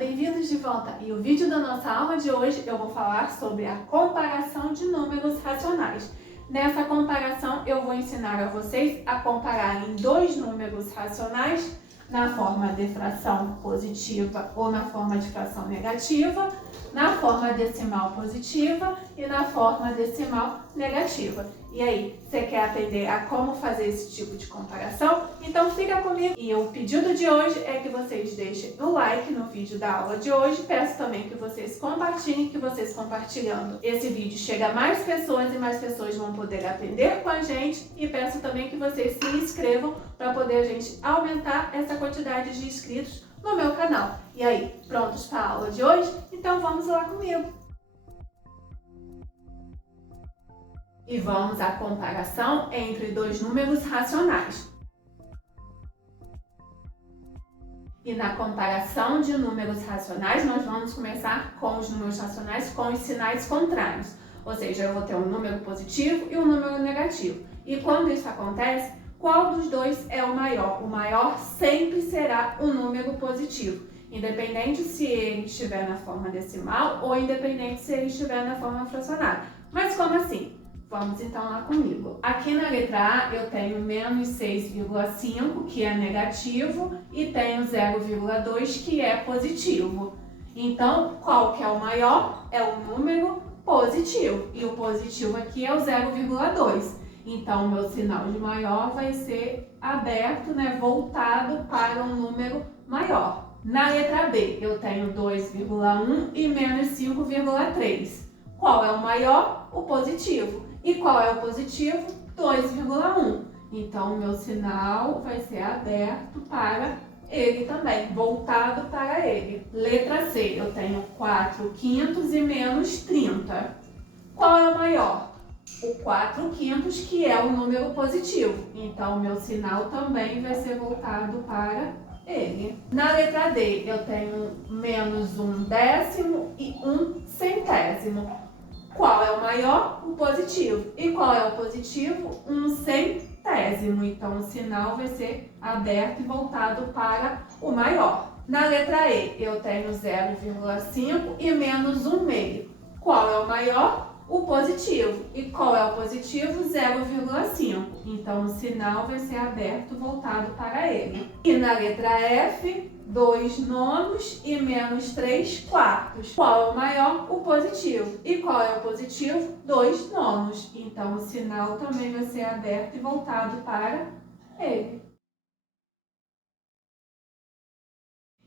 bem-vindos de volta! E o vídeo da nossa aula de hoje eu vou falar sobre a comparação de números racionais. Nessa comparação eu vou ensinar a vocês a compararem dois números racionais na forma de fração positiva ou na forma de fração negativa, na forma decimal positiva e na forma decimal negativa. E aí, você quer aprender a como fazer esse tipo de comparação? Então fica comigo! E o pedido de hoje é que vocês deixem o like no vídeo da aula de hoje. Peço também que vocês compartilhem, que vocês compartilhando esse vídeo chega a mais pessoas e mais pessoas vão poder aprender com a gente. E peço também que vocês se inscrevam para poder a gente aumentar essa quantidade de inscritos no meu canal. E aí, prontos para a aula de hoje? Então vamos lá comigo! E vamos à comparação entre dois números racionais. E na comparação de números racionais, nós vamos começar com os números racionais com os sinais contrários. Ou seja, eu vou ter um número positivo e um número negativo. E quando isso acontece, qual dos dois é o maior? O maior sempre será o número positivo, independente se ele estiver na forma decimal ou independente se ele estiver na forma fracionária. Mas como assim? Vamos então lá comigo. Aqui na letra A eu tenho menos 6,5, que é negativo, e tenho 0,2, que é positivo. Então, qual que é o maior? É o número positivo. E o positivo aqui é o 0,2. Então, o meu sinal de maior vai ser aberto, voltado para um número maior. Na letra B eu tenho 2,1 e menos 5,3. Qual é o maior? O positivo. E qual é o positivo? 2,1. Então, o meu sinal vai ser aberto para ele também, voltado para ele. Letra C, eu tenho 4/5 e menos 30. Qual é o maior? O 4/5, que é o número positivo. Então, o meu sinal também vai ser voltado para ele. Na letra D, eu tenho menos 1/10 e 1/100. Qual é o maior? O positivo. E qual é o positivo? 1/100. Então, o sinal vai ser aberto e voltado para o maior. Na letra E, eu tenho 0,5 e menos 1/2. Qual é o maior? O positivo. E qual é o positivo? 0,5. Então, o sinal vai ser aberto e voltado para ele. E na letra F, 2/9 e menos 3/4. Qual é o maior? O positivo. E qual é o positivo? 2/9. Então, o sinal também vai ser aberto e voltado para ele.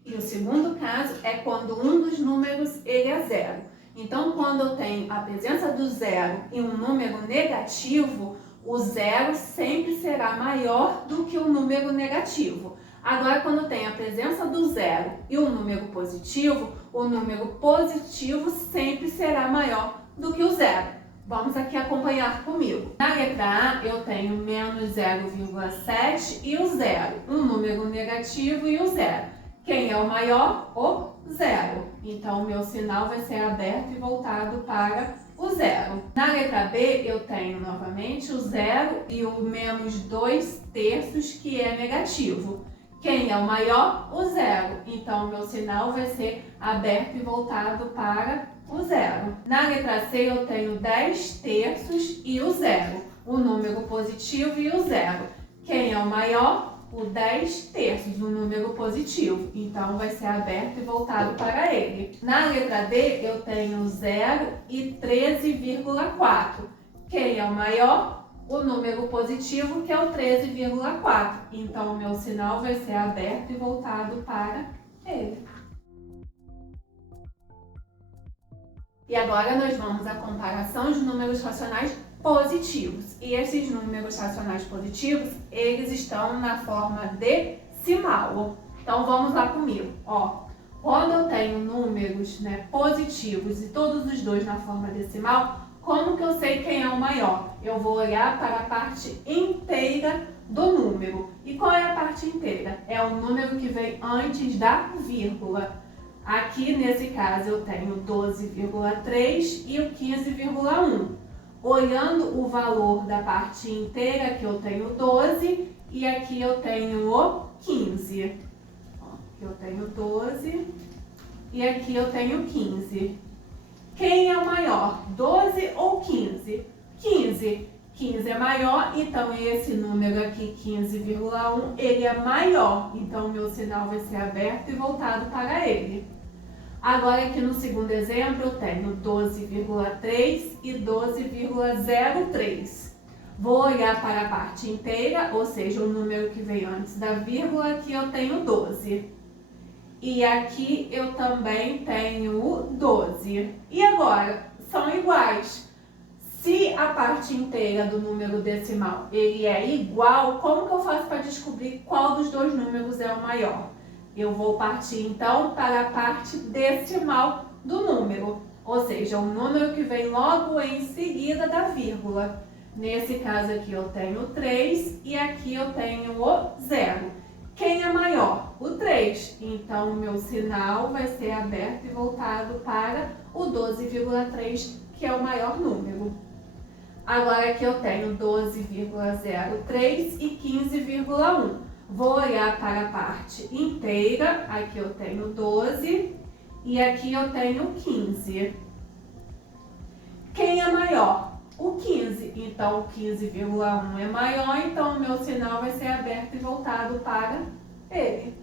E o segundo caso é quando um dos números ele é zero. Então, quando eu tenho a presença do zero e um número negativo, o zero sempre será maior do que o número negativo. Agora, quando tem a presença do zero e um número positivo, o número positivo sempre será maior do que o zero. Vamos aqui acompanhar comigo. Na letra A, eu tenho menos 0,7 e o zero, um número negativo e o zero. Quem é o maior? O zero. Então, o meu sinal vai ser aberto e voltado para o zero. Na letra B, eu tenho novamente o zero e o menos 2/3, que é negativo. Quem é o maior? O zero. Então, o meu sinal vai ser aberto e voltado para o zero. Na letra C, eu tenho 10/3 e o zero, o número positivo e o zero. Quem é o maior? O 10/3, o número positivo. Então, vai ser aberto e voltado para ele. Na letra D, eu tenho 0 e 13,4. Quem é o maior? O número positivo, que é o 13,4. Então, o meu sinal vai ser aberto e voltado para ele. E agora nós vamos à comparação de números racionais positivos. E esses números racionais positivos, eles estão na forma decimal. Então, vamos lá comigo. Quando eu tenho números positivos e todos os dois na forma decimal, como que eu sei quem é o maior? Eu vou olhar para a parte inteira do número. E qual é a parte inteira? É o número que vem antes da vírgula. Aqui, nesse caso, eu tenho 12,3 e o 15,1. Olhando o valor da parte inteira, aqui eu tenho 12 e aqui eu tenho o 15. Aqui eu tenho 12 e aqui eu tenho 15. Quem é o maior, 12 ou 15? 15. 15 é maior, então esse número aqui, 15,1, ele é maior. Então, o meu sinal vai ser aberto e voltado para ele. Agora, aqui no segundo exemplo, eu tenho 12,3 e 12,03. Vou olhar para a parte inteira, ou seja, o número que veio antes da vírgula, aqui eu tenho 12. E aqui eu também tenho 12. E agora, são iguais. Se a parte inteira do número decimal ele é igual, como que eu faço para descobrir qual dos dois números é o maior? Eu vou partir então para a parte decimal do número, ou seja, o número que vem logo em seguida da vírgula. Nesse caso aqui eu tenho 3 e aqui eu tenho o 0. Quem é maior? O 3. Então, o meu sinal vai ser aberto e voltado para o 12,3, que é o maior número. Agora aqui eu tenho 12,03 e 15,1. Vou olhar para a parte inteira. Aqui eu tenho 12 e aqui eu tenho 15. Quem é maior? O 15. Então, o 15,1 é maior, então o meu sinal vai ser aberto e voltado para ele.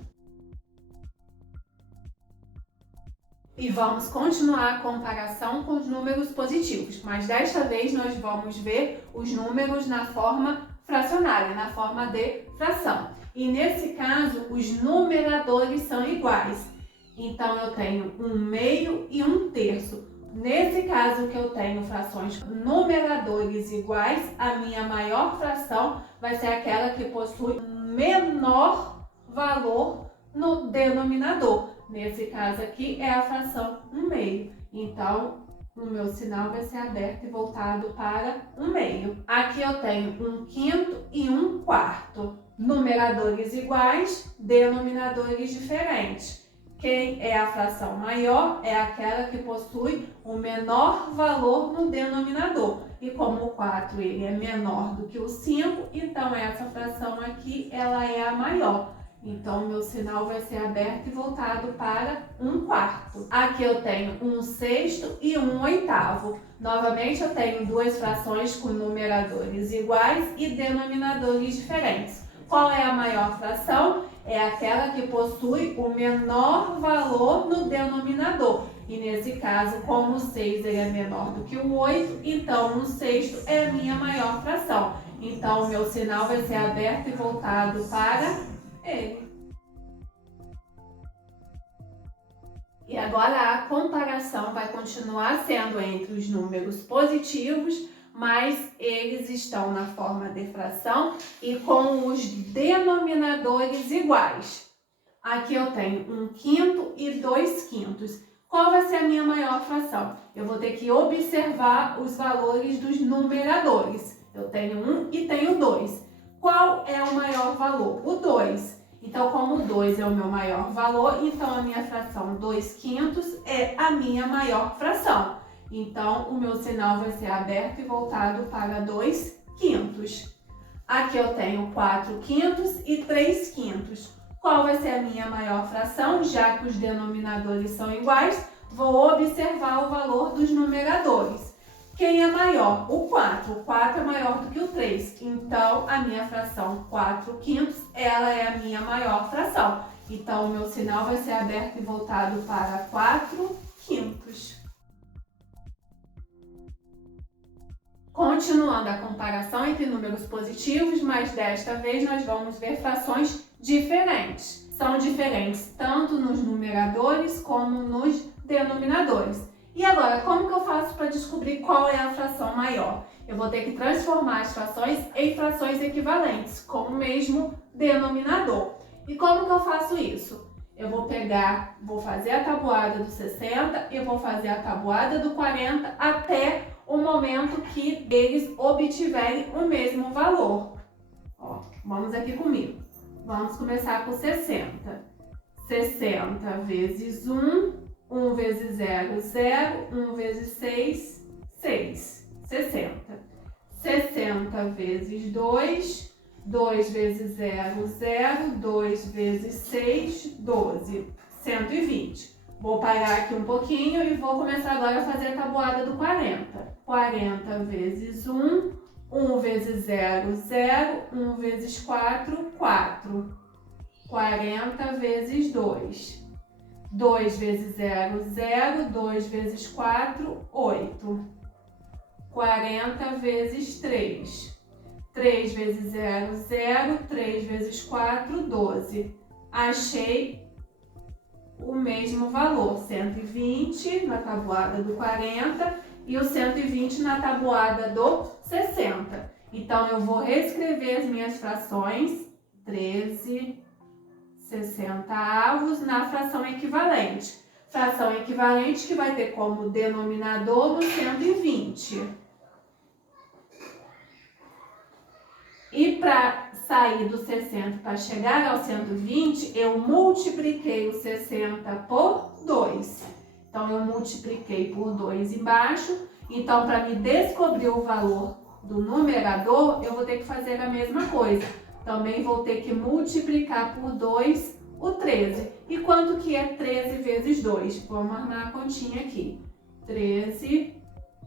E vamos continuar a comparação com os números positivos, mas desta vez nós vamos ver os números na forma fracionária, na forma de fração. E nesse caso, os numeradores são iguais. Então, eu tenho 1/2 e 1/3. Nesse caso que eu tenho frações numeradores iguais, a minha maior fração vai ser aquela que possui menor valor no denominador. Nesse caso aqui é a fração 1/2. Então, o meu sinal vai ser aberto e voltado para 1/2. Aqui eu tenho 1/5 e 1/4. Numeradores iguais, denominadores diferentes. Quem é a fração maior é aquela que possui o menor valor no denominador. E como o 4 ele é menor do que o 5, então essa fração aqui ela é a maior. Então, o meu sinal vai ser aberto e voltado para 1/4. Aqui eu tenho 1/6 e 1/8. Novamente, eu tenho duas frações com numeradores iguais e denominadores diferentes. Qual é a maior fração? É aquela que possui o menor valor no denominador. E nesse caso, como o 6 ele é menor do que o 8, então 1/6 é a minha maior fração. Então, o meu sinal vai ser aberto e voltado para ele. E agora a comparação vai continuar sendo entre os números positivos, mas eles estão na forma de fração e com os denominadores iguais. Aqui eu tenho 1/5 e 2/5. Qual vai ser a minha maior fração? Eu vou ter que observar os valores dos numeradores. Eu tenho 1 e tenho 2. Qual é o maior valor? O 2. Então, como o 2 é o meu maior valor, então a minha fração 2/5 é a minha maior fração. Então, o meu sinal vai ser aberto e voltado para 2/5. Aqui eu tenho 4/5 e 3/5. Qual vai ser a minha maior fração? Já que os denominadores são iguais, vou observar o valor dos numeradores. Quem é maior? O 4. O 4 é maior do que o 3. Então, a minha fração 4/5, ela é a minha maior fração. Então, o meu sinal vai ser aberto e voltado para 4/5. Continuando a comparação entre números positivos, mas desta vez nós vamos ver frações diferentes. São diferentes tanto nos numeradores como nos denominadores. E agora, como que eu faço para descobrir qual é a fração maior? Eu vou ter que transformar as frações em frações equivalentes, com o mesmo denominador. E como que eu faço isso? Eu vou fazer a tabuada do 60 e vou fazer a tabuada do 40 até o momento que eles obtiverem o mesmo valor. Ó, vamos aqui comigo. Vamos começar com 60. 60 vezes 1, 1 vezes 0, 0, 1 vezes 6, 6. 60. 60 vezes 2, 2 vezes 0, 0, 2 vezes 6, 12. 120. Vou parar aqui um pouquinho e vou começar agora a fazer a tabuada do 40. 40 vezes 1, 1 vezes 0, 0, 1 vezes 4, 4. 40 vezes 2. 2 vezes 0, 0, 2 vezes 4, 8. 40 vezes 3. 3 vezes 0, 0, 3 vezes 4, 12. Achei o mesmo valor, 120 na tabuada do 40 e o 120 na tabuada do 60. Então, eu vou reescrever as minhas frações, 13 60avos na fração equivalente. Fração equivalente que vai ter como denominador o 120. E para sair do 60 para chegar ao 120, eu multipliquei o 60 por 2. Então, eu multipliquei por 2 embaixo. Então, para me descobrir o valor do numerador, eu vou ter que fazer a mesma coisa. Também vou ter que multiplicar por 2 o 13. E quanto que é 13 vezes 2? Vamos armar a continha aqui. 13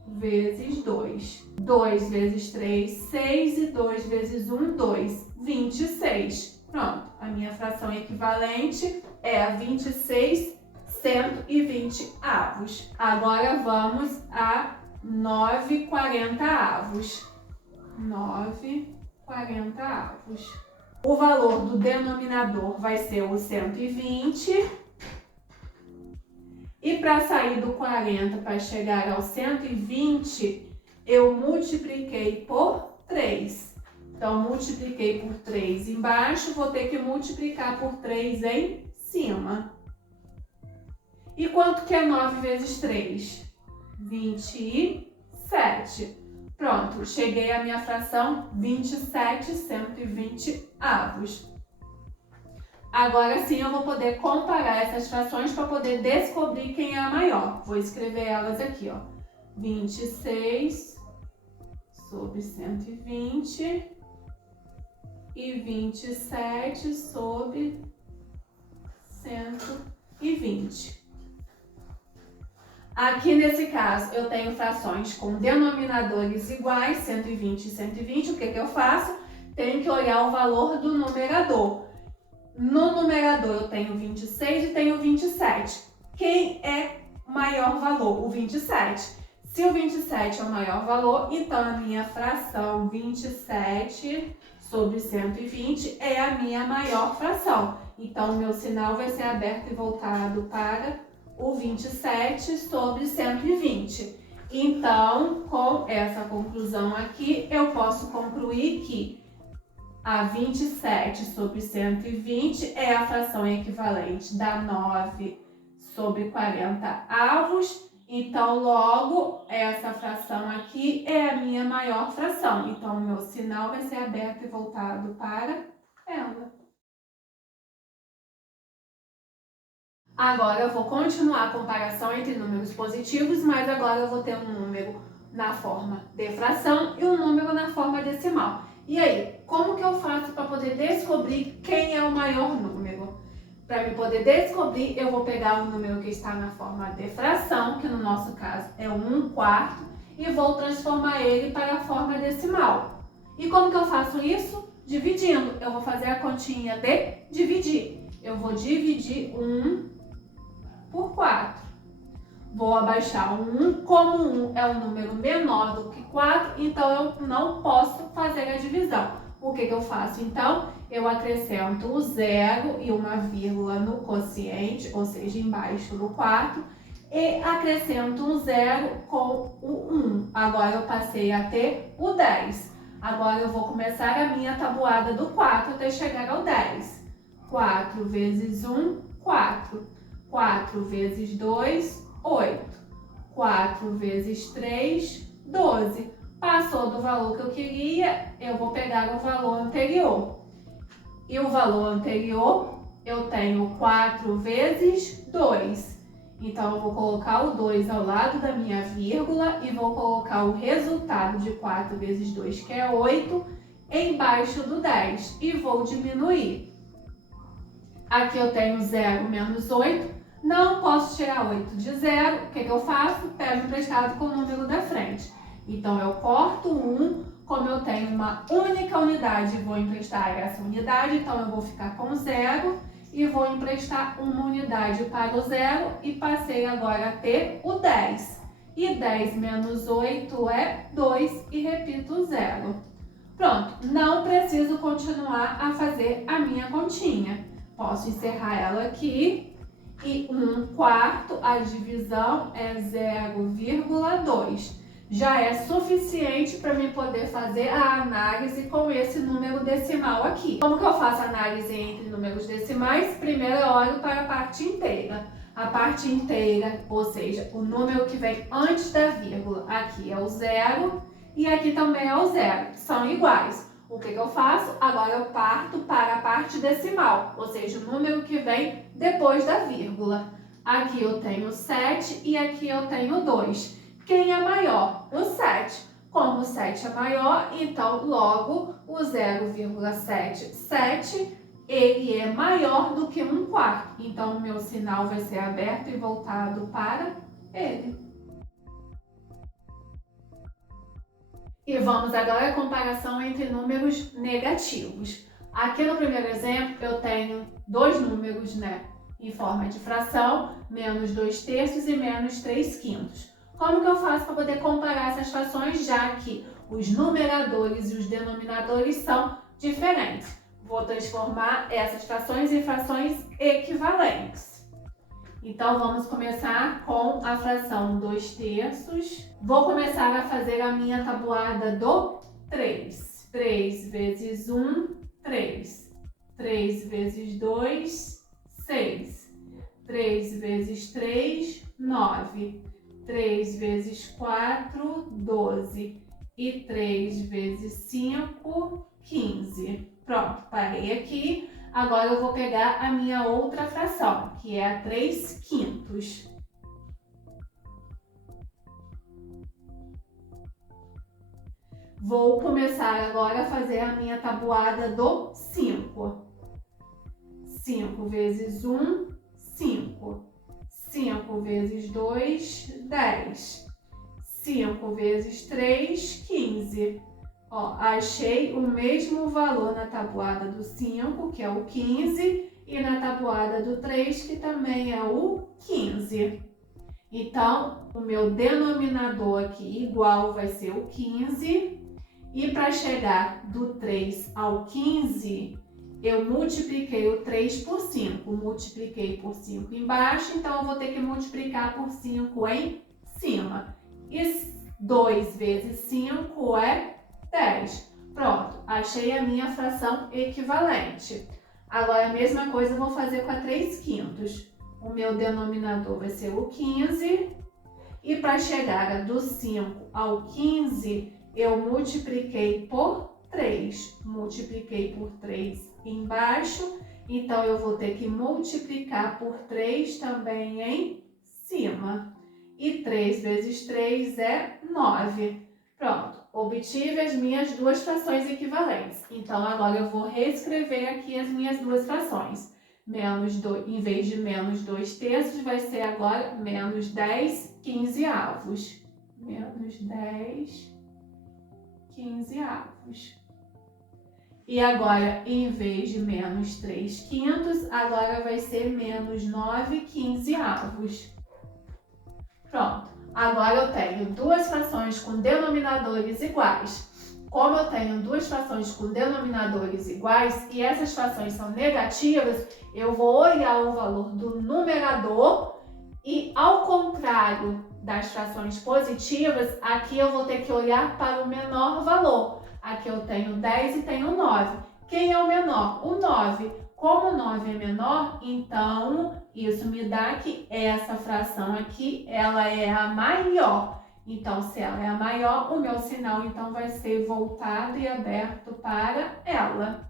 vezes 2. 2 vezes 3, 6 e 2 vezes 1, 2. 26. Pronto, a minha fração equivalente é a 26 120avos. Agora vamos a 9 40avos. 9 40avos. O valor do denominador vai ser o 120. E para sair do 40 para chegar ao 120, eu multipliquei por 3. Então, multipliquei por 3 embaixo, vou ter que multiplicar por 3 em cima. E quanto que é 9 vezes 3? 27. Pronto, cheguei à minha fração 27 120avos. Agora sim eu vou poder comparar essas frações para poder descobrir quem é a maior. Vou escrever elas aqui, ó. 26 sobre 120 e 27 sobre 120. Aqui nesse caso eu tenho frações com denominadores iguais, 120 e 120. O que eu faço? Tenho que olhar o valor do numerador. No numerador eu tenho 26 e tenho 27. Quem é o maior valor? O 27. Se o 27 é o maior valor, então a minha fração 27 sobre 120 é a minha maior fração. Então o meu sinal vai ser aberto e voltado para o 27 sobre 120. Então, com essa conclusão aqui, eu posso concluir que a 27 sobre 120 é a fração equivalente da 9 sobre 40avos. Então, logo, essa fração aqui é a minha maior fração. Então, o meu sinal vai ser aberto e voltado para ela. Agora, eu vou continuar a comparação entre números positivos, mas agora eu vou ter um número na forma de fração e um número na forma decimal. E aí, como que eu faço para poder descobrir quem é o maior número? Para me poder descobrir, eu vou pegar o número que está na forma de fração, que no nosso caso é 1/4, e vou transformar ele para a forma decimal. E como que eu faço isso? Dividindo. Eu vou fazer a continha de dividir. Eu vou dividir 1 por 4. Vou abaixar o 1, como 1 é um número menor do que 4, então eu não posso fazer a divisão. O que eu faço então? Eu acrescento o 0 e uma vírgula no quociente, ou seja, embaixo do 4, e acrescento um 0 com o 1. Agora eu passei a ter o 10. Agora eu vou começar a minha tabuada do 4 até chegar ao 10. 4 vezes 1, 4. 4 vezes 2, 8. 4 vezes 3, 12. Passou do valor que eu queria, eu vou pegar o valor anterior. E o valor anterior, eu tenho 4 vezes 2. Então, eu vou colocar o 2 ao lado da minha vírgula e vou colocar o resultado de 4 vezes 2, que é 8, embaixo do 10. E vou diminuir. Aqui eu tenho 0 menos 8. Não posso tirar 8 de 0, o que eu faço? Pego emprestado com o número da frente. Então, eu corto 1, como eu tenho uma única unidade, vou emprestar essa unidade, então eu vou ficar com 0 e vou emprestar uma unidade para o 0 e passei agora a ter o 10. E 10 menos 8 é 2 e repito 0. Pronto, não preciso continuar a fazer a minha continha. Posso encerrar ela aqui e 1/4, a divisão é 0,2. Já é suficiente para mim poder fazer a análise com esse número decimal aqui. Como que eu faço a análise entre números decimais? Primeiro eu olho para a parte inteira. A parte inteira, ou seja, o número que vem antes da vírgula, aqui é o 0 e aqui também é o 0, são iguais. O que eu faço? Agora eu parto para a parte decimal, ou seja, o número que vem depois da vírgula. Aqui eu tenho 7 e aqui eu tenho 2. Quem é maior? O 7. Como o 7 é maior, então logo o 0,77, ele é maior do que 1/4. Então o meu sinal vai ser aberto e voltado para ele. E vamos agora à comparação entre números negativos. Aqui no primeiro exemplo eu tenho dois números, em forma de fração, menos 2/3 e menos 3/5. Como que eu faço para poder comparar essas frações, já que os numeradores e os denominadores são diferentes? Vou transformar essas frações em frações equivalentes. Então, vamos começar com a fração 2/3. Vou começar a fazer a minha tabuada do 3. 3 vezes 1, 3. 3 vezes 2, 6. 3 vezes 3, 9. 3 vezes 4, 12. E 3 vezes 5, 15. Pronto, parei aqui. Agora eu vou pegar a minha outra fração, que é a 3/5. Vou começar agora a fazer a minha tabuada do 5. 5 vezes 1, 5. 5 vezes 2, 10. 5 vezes 3, 15. Achei o mesmo valor na tabuada do 5, que é o 15, e na tabuada do 3, que também é o 15. Então, o meu denominador aqui igual vai ser o 15. E para chegar do 3 ao 15, eu multipliquei o 3 por 5. Multipliquei por 5 embaixo, então eu vou ter que multiplicar por 5 em cima. E 2 vezes 5 é 10. Pronto, achei a minha fração equivalente. Agora, a mesma coisa eu vou fazer com a 3/5. O meu denominador vai ser o 15. E para chegar do 5 ao 15, eu multipliquei por 3. Multipliquei por 3 embaixo. Então, eu vou ter que multiplicar por 3 também em cima. E 3 vezes 3 é 9. Pronto, obtive as minhas duas frações equivalentes. Então, agora eu vou reescrever aqui as minhas duas frações. Em vez de menos 2/3, vai ser agora menos 10/15. Menos 10/15. E agora, em vez de menos 3/5, agora vai ser menos 9/15. Pronto. Agora eu tenho duas frações com denominadores iguais. Como eu tenho duas frações com denominadores iguais e essas frações são negativas, eu vou olhar o valor do numerador e, ao contrário das frações positivas, aqui eu vou ter que olhar para o menor valor. Aqui eu tenho 10 e tenho 9. Quem é o menor? O 9. Como o 9 é menor, então isso me dá que essa fração aqui, ela é a maior. Então, se ela é a maior, o meu sinal então vai ser voltado e aberto para ela.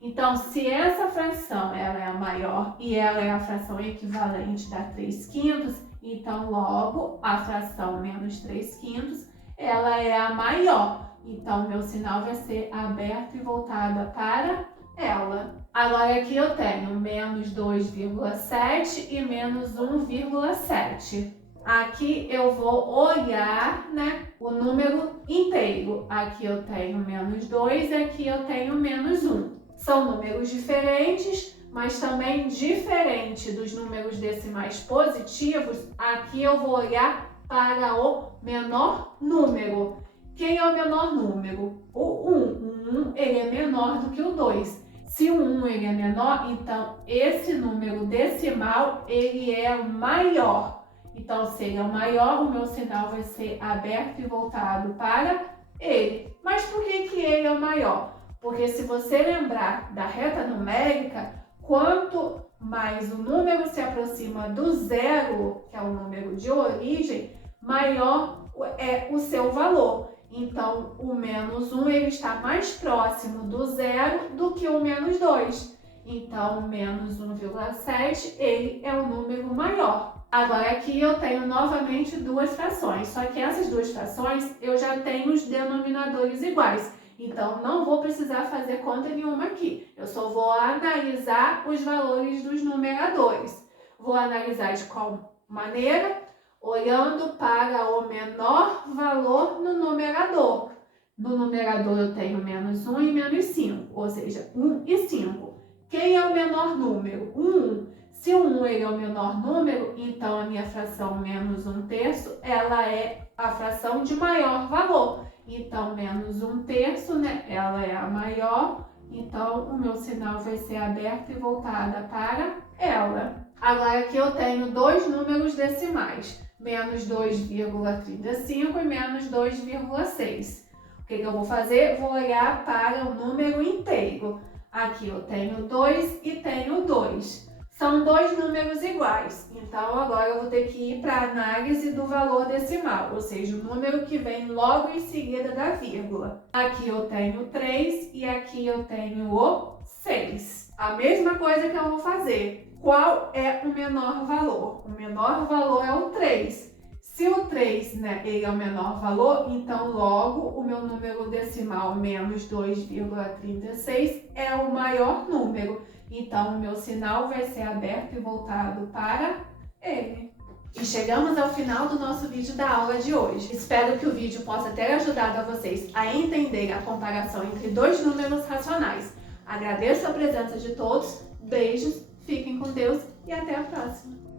Então, se essa fração ela é a maior e ela é a fração equivalente da 3/5, então logo a fração menos 3/5, ela é a maior. Então, meu sinal vai ser aberto e voltada para ela. Agora aqui eu tenho menos 2,7 e menos 1,7. Aqui eu vou olhar, né, o número inteiro. Aqui eu tenho menos 2 e aqui eu tenho menos 1. São números diferentes, mas também diferente dos números decimais positivos. Aqui eu vou olhar para o menor número. Quem é o menor número? O 1. O 1 ele é menor do que o 2. Se o 1 ele é menor, então esse número decimal ele é o maior. Então, se ele é o maior, o meu sinal vai ser aberto e voltado para ele. Mas por que ele é o maior? Porque se você lembrar da reta numérica, quanto mais o número se aproxima do zero, que é o número de origem, maior é o seu valor. Então, o menos 1 ele está mais próximo do zero do que o menos 2. Então, o menos 1,7 ele é o número maior. Agora aqui eu tenho novamente duas frações, só que essas duas frações eu já tenho os denominadores iguais. Então, não vou precisar fazer conta nenhuma aqui. Eu só vou analisar os valores dos numeradores. Vou analisar de qual maneira? Olhando para o menor valor no numerador. No numerador eu tenho menos 1 e menos 5, ou seja, 1 e 5. Quem é o menor número? 1. Se o 1 ele é o menor número, então a minha fração menos 1/3, ela é a fração de maior valor. Então, menos 1/3, né? Ela é a maior, então o meu sinal vai ser aberto e voltada para ela. Agora aqui eu tenho dois números decimais, menos 2,35 e menos 2,6. O que eu vou fazer? Vou olhar para o número inteiro. Aqui eu tenho 2 e tenho 2. São dois números iguais, então agora eu vou ter que ir para a análise do valor decimal, ou seja, o número que vem logo em seguida da vírgula. Aqui eu tenho 3 e aqui eu tenho o 6. A mesma coisa que eu vou fazer. Qual é o menor valor? O menor valor é o 3. Se o 3, né, ele é o menor valor, então logo o meu número decimal menos 2,36 é o maior número. Então, o meu sinal vai ser aberto e voltado para ele. E chegamos ao final do nosso vídeo da aula de hoje. Espero que o vídeo possa ter ajudado a vocês a entender a comparação entre dois números racionais. Agradeço a presença de todos, beijos, fiquem com Deus e até a próxima!